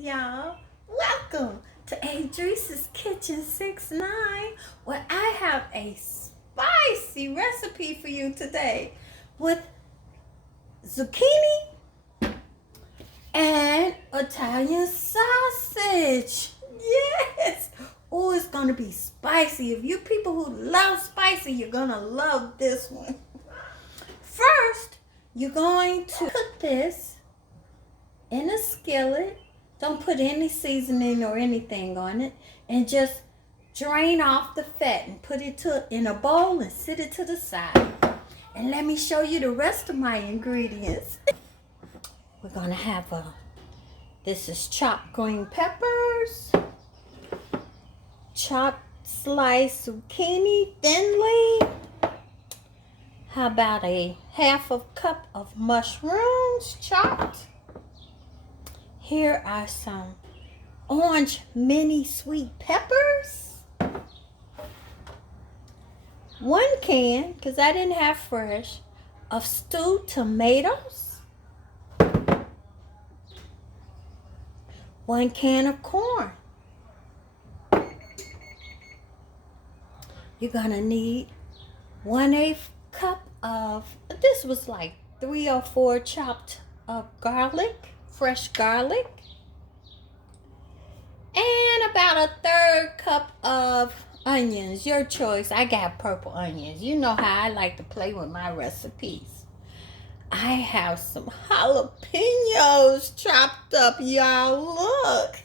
y'all. Welcome to Adrice's Kitchen 69, where I have a spicy recipe for you today with zucchini and Italian sausage. Yes! Oh, it's gonna be spicy. If you people who love spicy, you're gonna love this one. First, you're going to cook this in a skillet. Don't put any seasoning or anything on it, and just drain off the fat and put it in a bowl and sit it to the side. And let me show you the rest of my ingredients. We're gonna have this is chopped green peppers, chopped sliced zucchini thinly. How about a half a cup of mushrooms chopped? Here are some orange mini sweet peppers. 1 can, because I didn't have fresh, of stewed tomatoes. 1 can of corn. You're gonna need 1/8 cup of, this was like 3 or 4 chopped garlic. Fresh garlic, and about 1/3 cup of onions, your choice. I got purple onions. You know how I like to play with my recipes. I have some jalapenos chopped up, y'all. Look.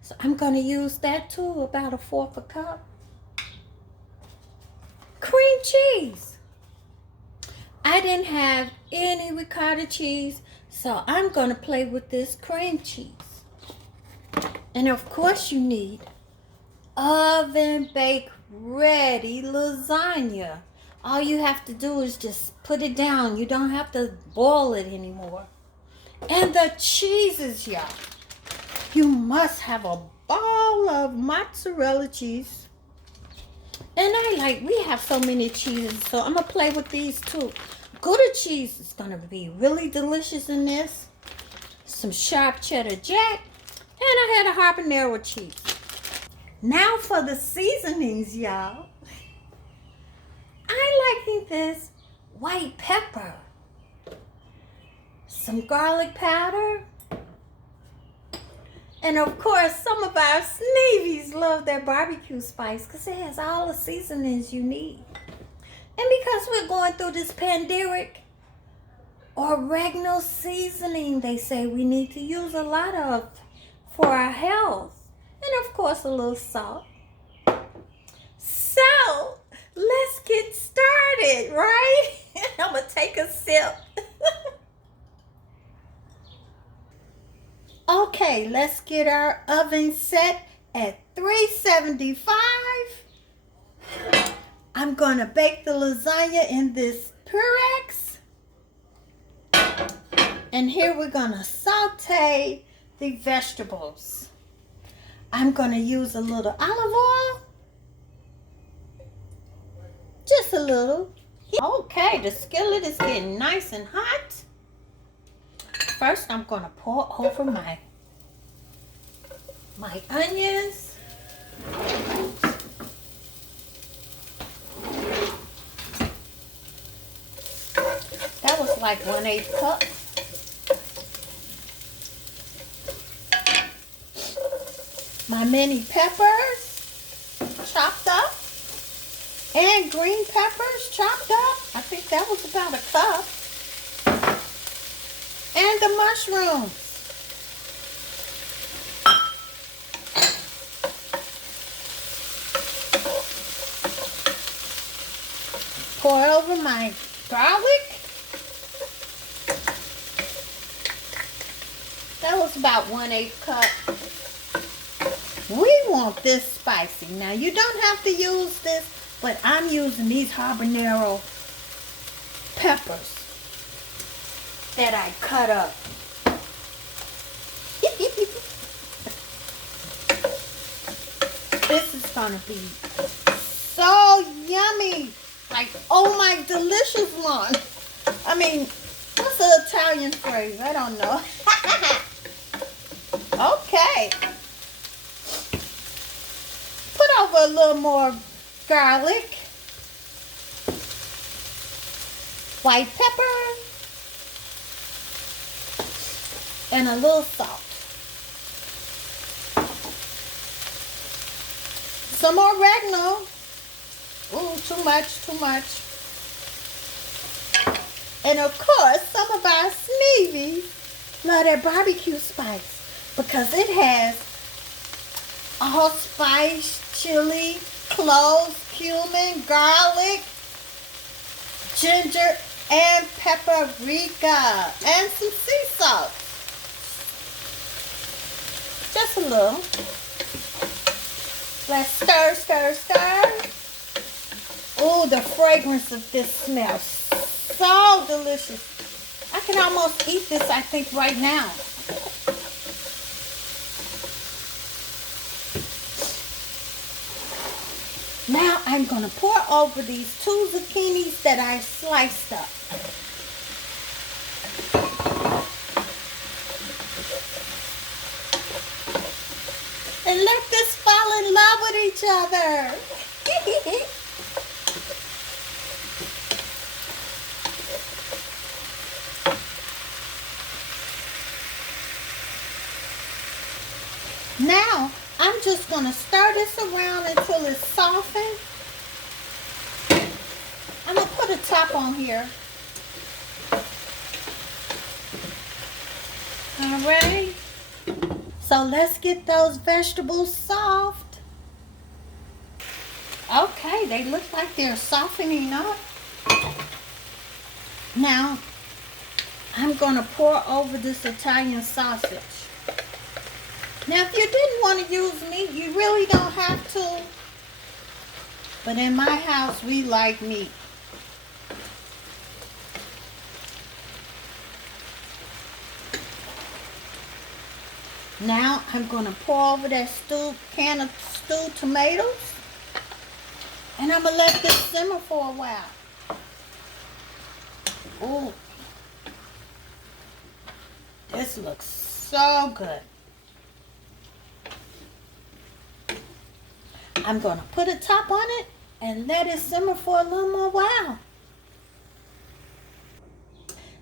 So I'm gonna use that too, about 1/4 a cup. Cream cheese. I didn't have any ricotta cheese, so I'm going to play with this cream cheese. And of course you need oven bake ready lasagna. All you have to do is just put it down. You don't have to boil it anymore. And the cheeses, y'all. You must have a ball of mozzarella cheese. And we have so many cheeses, so I'm going to play with these too. Gouda cheese is going to be really delicious in this. Some sharp cheddar jack. And I had a habanero cheese. Now for the seasonings, y'all. I like this white pepper. Some garlic powder. And of course, some of our Sneevies love their barbecue spice because it has all the seasonings you need. And because we're going through this pandemic, oregano seasoning, they say we need to use a lot of for our health. And of course, a little salt. So, let's get started, right? I'm going to take a sip. Okay, let's get our oven set at 375. I'm going to bake the lasagna in this Pyrex. And here we're going to saute the vegetables. I'm going to use a little olive oil. Just a little. Okay, the skillet is getting nice and hot. First, I'm going to pour over my onions. That was like 1/8 cup. My mini peppers chopped up. And green peppers chopped up. I think that was about 1 cup. And the mushrooms. Pour over my garlic. That was about 1/8 cup. We want this spicy. Now you don't have to use this, but I'm using these habanero peppers that I cut up. This is gonna be so yummy. Like, oh my delicious one. I mean, what's the Italian phrase? I don't know. Okay. Okay. Put over a little more garlic, white pepper, and a little salt. Some more oregano. Ooh, too much, too much. And of course, some of our Sneevies love their barbecue spice because it has allspice, chili, cloves, cumin, garlic, ginger, and paprika, and some sea salt. Just a little. Let's stir, stir, stir. Oh, the fragrance of this smells so delicious. I can almost eat this, I think, right now. Now I'm going to pour over these 2 zucchinis that I sliced up. And let this fall in love with each other. Now, I'm just going to stir this around until it's softened. I'm going to put a top on here. All right. So let's get those vegetables soft. Okay, they look like they're softening up. Now, I'm going to pour over this Italian sausage. Now, if you didn't want to use meat, you really don't have to. But in my house, we like meat. Now, I'm going to pour over that can of stewed tomatoes. And I'm going to let this simmer for a while. Ooh. This looks so good. I'm going to put a top on it and let it simmer for a little more while.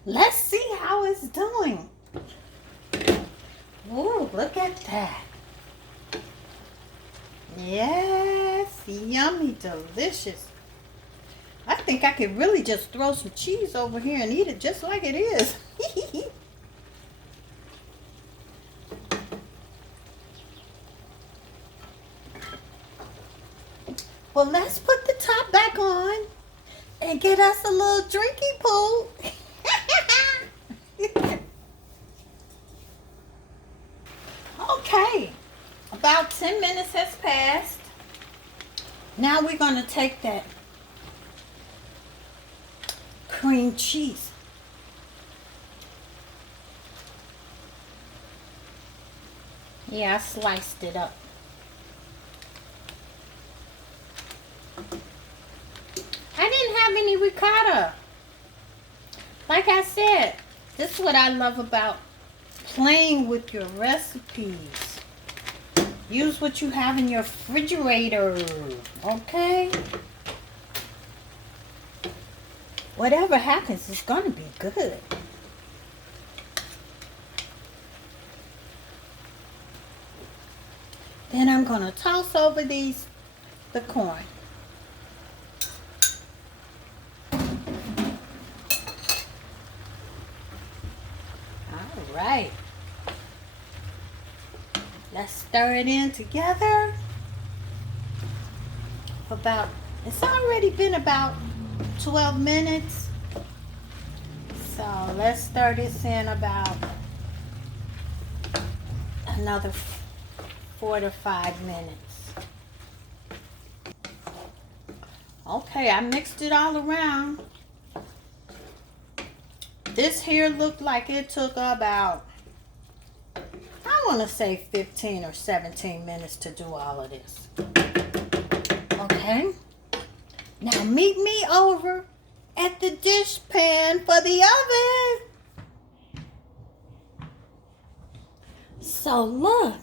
Let's see how it's doing. Ooh, look at that. Yes, yummy, delicious. I think I could really just throw some cheese over here and eat it just like it is. Well, let's put the top back on and get us a little drinky pool. Okay, about 10 minutes has passed. Now we're going to take that cream cheese. Yeah, I sliced it up. I didn't have any ricotta. Like I said, this is what I love about playing with your recipes. Use what you have in your refrigerator, okay? Whatever happens, it's going to be good. Then I'm going to toss over the corn. All right. Let's stir it in together. It's already been about 12 minutes. So let's stir this in about another 4 to 5 minutes. Okay, I mixed it all around. This here looked like it took about, I want to say 15 or 17 minutes to do all of this. Okay. Now meet me over at the dish pan for the oven. So look,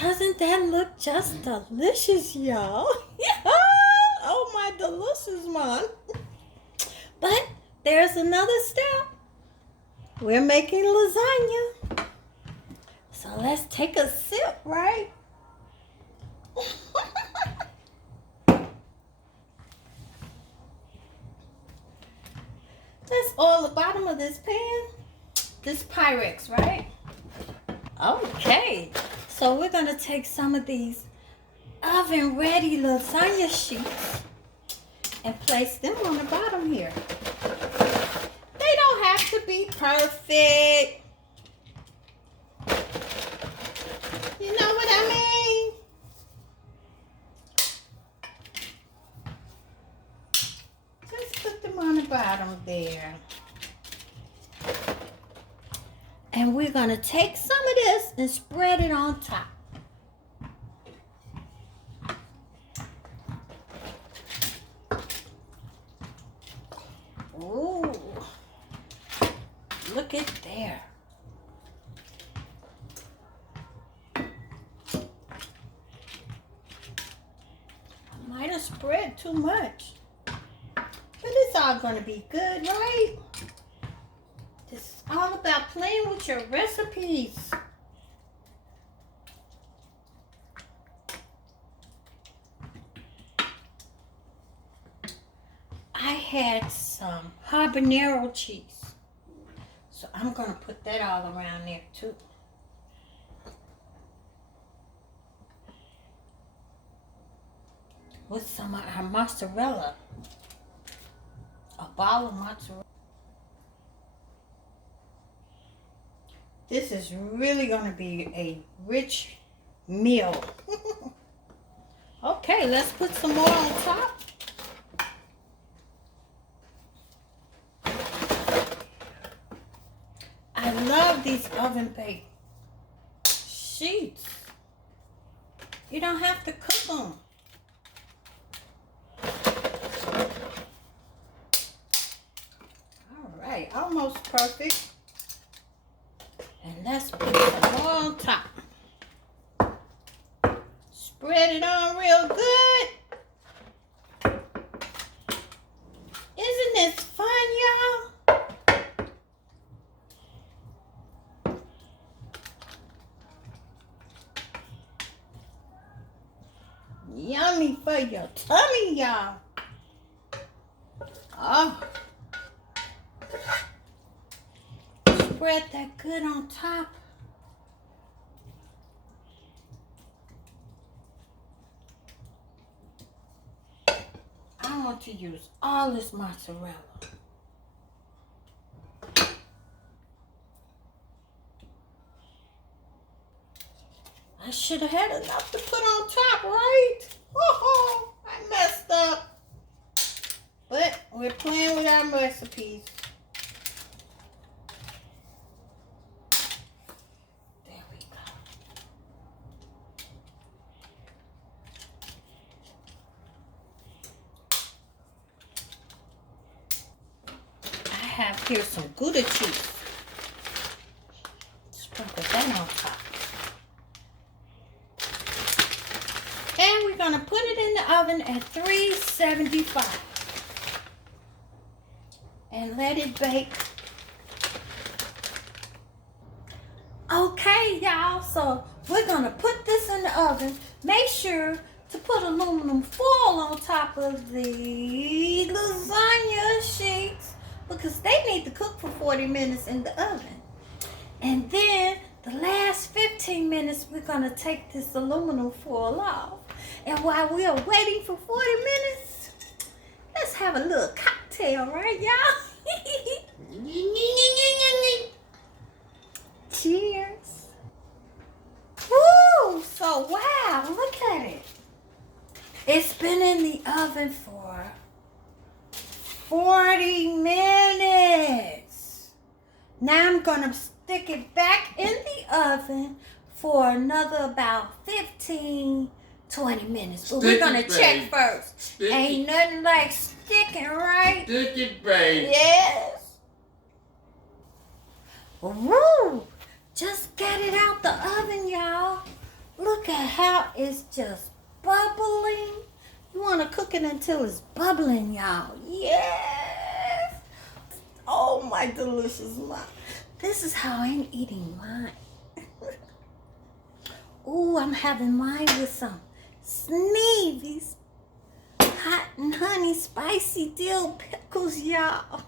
doesn't that look just delicious, y'all? Oh my delicious one. But there's another step. We're making lasagna. So let's take a sip, right? That's all the bottom of this pan. This Pyrex, right? Okay. So we're going to take some of these oven ready lasagna sheets and place them on the bottom here. They don't have to be perfect. You know what I mean? Just put them on the bottom there. And we're going to take some of this and spread it on top. Ooh, look at there. I might have spread too much, but it's all going to be good, right? This is all about playing with your recipes. I had some habanero cheese, so I'm going to put that all around there too. With some of our mozzarella, a ball of mozzarella. This is really going to be a rich meal. Okay, let's put some more on top. I love these oven baked sheets. You don't have to cook them. All right, almost perfect. And let's put some more on top. Spread it on real good. Isn't this fun, y'all? Yummy for your tummy, y'all. Oh. Spread that good on top. I want to use all this mozzarella. I should have had enough to put on top, right? Oh, I messed up. But we're playing with our recipes. There we go. I have here some Gouda cheese. Sprinkle that on top. And we're going to put it in the oven at 375. And let it bake. Okay, y'all. So we're going to put this in the oven. Make sure to put aluminum foil on top of the lasagna sheets because they need to cook for 40 minutes in the oven. And then the last 15 minutes, we're going to take this aluminum foil off. And while we are waiting for 40 minutes, let's have a little cocktail, right, y'all? Cheers. Woo! So, wow, look at it. It's been in the oven for 40 minutes. Now I'm going to stick it back in the oven for another about 15, 20 minutes. But we're going to check first. Ain't nothing like sticking, right? Stick it, babe. Yes. Woo! Just get it out the how it's just bubbling. You want to cook it until it's bubbling, y'all. Yes. Oh, my delicious mom. This is how I'm eating mine. Ooh, I'm having mine with some Sneevy's hot and honey spicy dill pickles, y'all.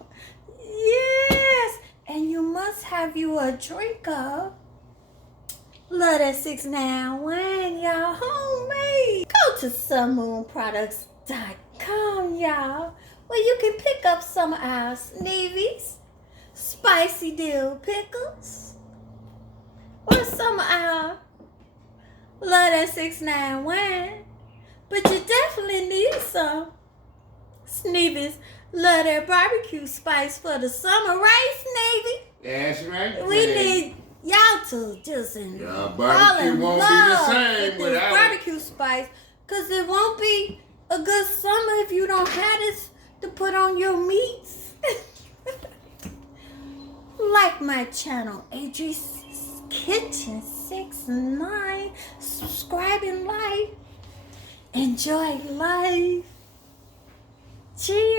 Yes. And you must have you a drink of Love That 691, y'all. Homemade. Go to sunmoonproducts.com, y'all, where you can pick up some of our Sneevy's spicy dill pickles or some of our Love That 691. But you definitely need some Sneevy's Love That barbecue spice for the summer, right, Sneevy? That's right. We need y'all to just barbecue won't be the same with this barbecue spice, because it won't be a good summer if you don't have this to put on your meats. Like my channel, Adri's Kitchen 69. Subscribe and like. Enjoy life. Cheers.